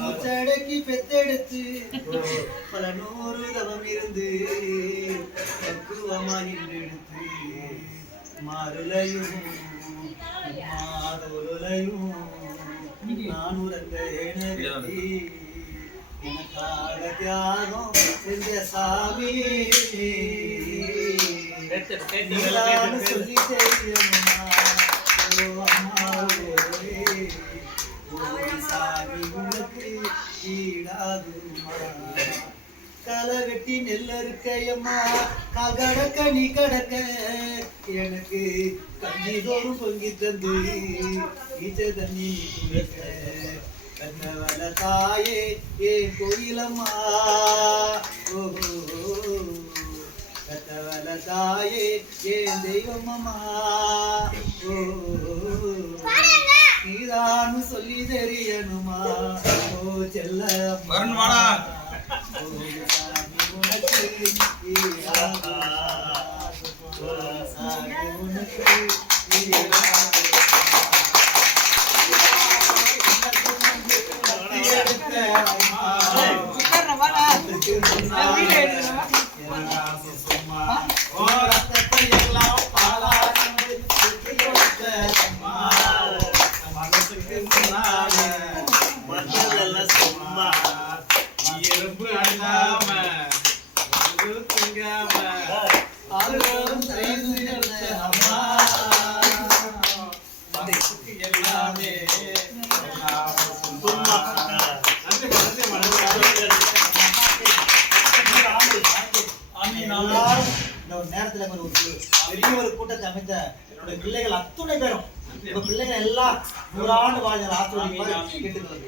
முச்சடக்கி பெத்தெடுத்து பல நூறு தவம் இருந்து பக்குவமா நின்றெடுத்து மாறுலையும் மாதொருளையும் நான் உறங்க எனதி எனக்காக தியாகம் செஞ்ச சாமி சொல்லி தெரியுமா சாமி உனக்கு ஈடாகுமா களவெட்டி நெல்லறுக்கையம்மா கடக்க நீ கடக்க எனக்கு கஞ்சி தோறும் பொங்கி தந்து ஈச்ச தண்ணி குடிக்க கண்ணவள தாயே ஏ கோயிலம்மா ஓஹோ கத்தவள தாயே ஏன் தெய்வமம்மா ஓ நீதானு சொல்லி தெரியணுமா ஓ செல்ல சாமி உனக்கு சாமி உனக்கு நேரத்துல பெரிய ஒரு கூட்டத்தை அமைத்த என்னுடைய பிள்ளைகள் அத்துணை பேரும் இப்ப பிள்ளைகள் எல்லாம் 100 ஆண்டு வாழ்ந்த ஆசிரியர் கேட்டுக்கிறது.